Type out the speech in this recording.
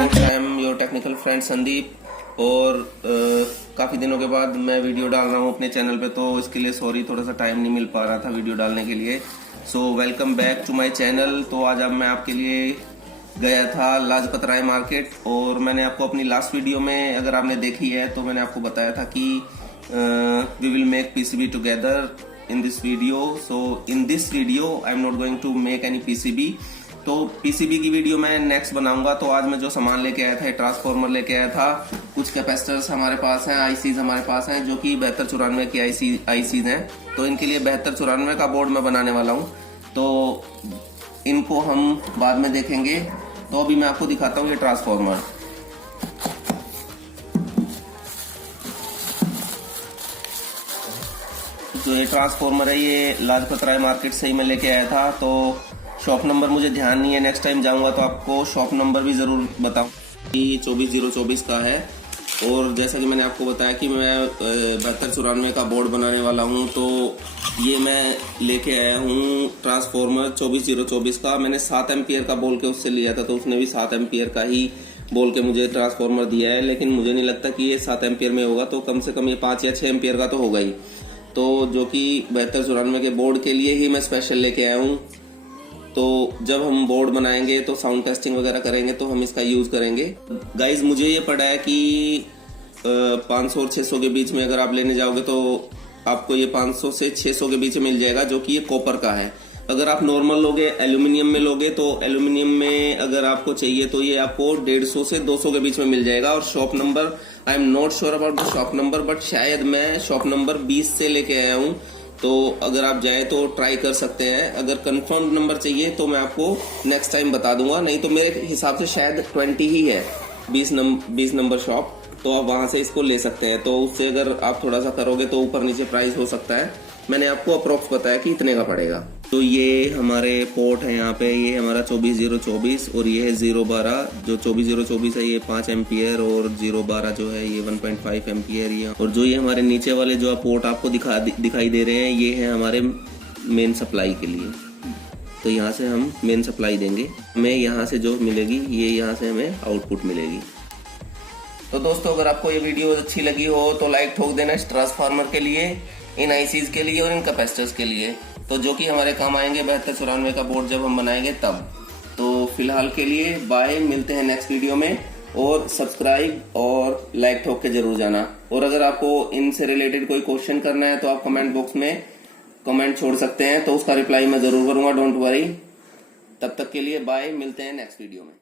Friends, I am your technical friend Sandeep. और काफ़ी दिनों के बाद मैं वीडियो डाल रहा हूँ अपने चैनल पे, तो इसके लिए सॉरी, थोड़ा सा टाइम नहीं मिल पा रहा था वीडियो डालने के लिए। So welcome back to my channel. तो आज अब मैं आपके लिए गया था लाजपत राय मार्केट, और मैंने आपको अपनी लास्ट वीडियो में, अगर आपने देखी है तो मैंने आपको बताया था कि we will make PCB together in this video. So in this video I am not going to make any PCB. तो पीसीबी की वीडियो मैं नेक्स्ट बनाऊंगा। तो आज मैं जो सामान लेके आया था, ट्रांसफार्मर लेके आया था, कुछ कैपेसिटर्स हमारे पास हैं, आईसीज हमारे पास हैं, जो कि 7294 की आईसीज हैं। तो इनके लिए 7294 का बोर्ड मैं बनाने वाला हूं, तो इनको हम बाद में देखेंगे। तो अभी मैं आपको दिखाता हूँ ये ट्रांसफार्मर। जो ये ट्रांसफार्मर है, ये लाजपत राय मार्केट से ही मैं लेके आया था। तो शॉप नंबर मुझे ध्यान नहीं है, नेक्स्ट टाइम जाऊंगा तो आपको शॉप नंबर भी ज़रूर बताऊं। ये 24024 का है। और जैसा कि मैंने आपको बताया कि मैं 7294 का बोर्ड बनाने वाला हूं, तो ये मैं लेके आया हूं ट्रांसफार्मर 24024 का। मैंने 7 एम्पियर का बोल के उससे लिया था, तो उसने भी 7 एम्पियर का ही बोल के मुझे ट्रांसफार्मर दिया है। लेकिन मुझे नहीं लगता कि ये 7 एम्पियर में होगा, तो कम से कम ये 5 या 6 एम्पियर का तो होगा ही। तो जो कि 7294 के बोर्ड के लिए ही मैं स्पेशल लेके आया हूँ। तो जब हम बोर्ड बनाएंगे तो साउंड टेस्टिंग वगैरह करेंगे तो हम इसका यूज करेंगे। गाइज, मुझे ये पड़ा है कि 500 और 600 के बीच में अगर आप लेने जाओगे तो आपको ये 500 से 600 के बीच में मिल जाएगा, जो कि ये कॉपर का है। अगर आप नॉर्मल लोगे, एल्यूमिनियम में लोगे, तो एल्यूमिनियम में अगर आपको चाहिए तो ये आपको 150 से 200 के बीच में मिल जाएगा। और shop number, I am not sure about the shop number, but शायद मैं शॉप नंबर 20 से लेके आया हूँ। तो अगर आप जाए तो ट्राई कर सकते हैं। अगर कंफर्म नंबर चाहिए तो मैं आपको नेक्स्ट टाइम बता दूंगा, नहीं तो मेरे हिसाब से शायद 20 ही है, 20 नंबर शॉप। तो आप वहां से इसको ले सकते हैं। तो उससे अगर आप थोड़ा सा करोगे तो ऊपर नीचे प्राइस हो सकता है। मैंने आपको अप्रोक्स बताया कि इतने का पड़ेगा। तो ये हमारे पोर्ट है यहाँ पे, ये हमारा 24024 और ये है 012। जो 24024 है ये 5 एम्पियर, और 012 जो है ये 1.5 एम्पियर। ये और जो ये हमारे नीचे वाले जो पोर्ट आपको दिखाई दे रहे हैं, ये है हमारे मेन सप्लाई के लिए। तो यहाँ से हम मेन सप्लाई देंगे, हमें यहाँ से जो मिलेगी ये यहाँ से हमें आउटपुट मिलेगी। तो दोस्तों, अगर आपको ये वीडियो अच्छी लगी हो तो लाइक ठोक देना इस ट्रांसफार्मर के लिए, इन आईसीज के लिए और इन कैपेसिटर्स के लिए, तो जो कि हमारे काम आएंगे 7294 का बोर्ड जब हम बनाएंगे तब। तो फिलहाल के लिए बाय, मिलते हैं नेक्स्ट वीडियो में। और सब्सक्राइब और लाइक ठोक के जरूर जाना। और अगर आपको इनसे रिलेटेड कोई क्वेश्चन करना है तो आप कमेंट बॉक्स में कमेंट छोड़ सकते हैं, तो उसका रिप्लाई मैं जरूर करूंगा, डोंट वरी। तब तक के लिए बाय, मिलते हैं नेक्स्ट वीडियो में।